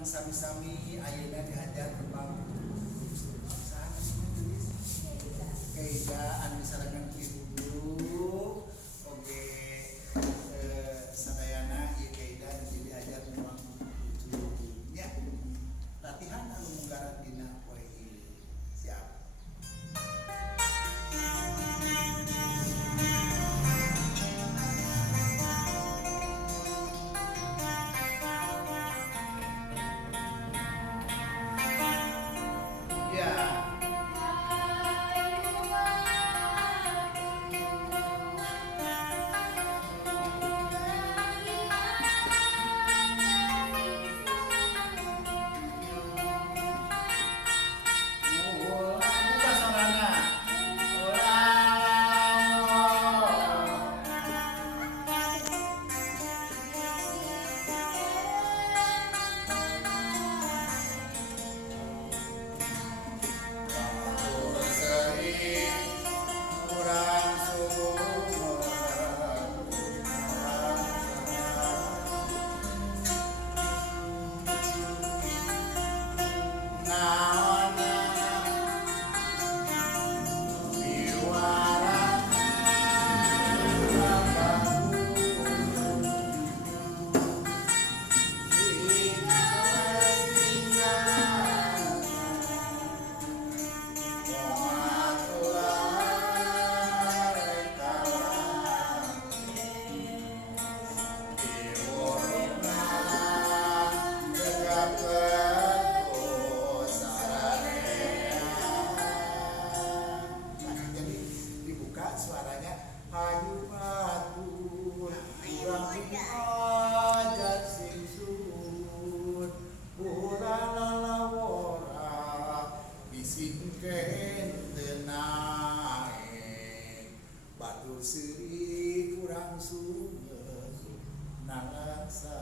sami-sami ayeuna diajar kembang saha tulis Keida anu sarangan ibu oge sadayana ieu Keida anu diajar kembang nya latihan anu munggaran dina poe ieu siap. Suaranya hayu atur urang ajar sing sun urang lalawora bisingkeun teu nae batur seuri urang sungeun nangsa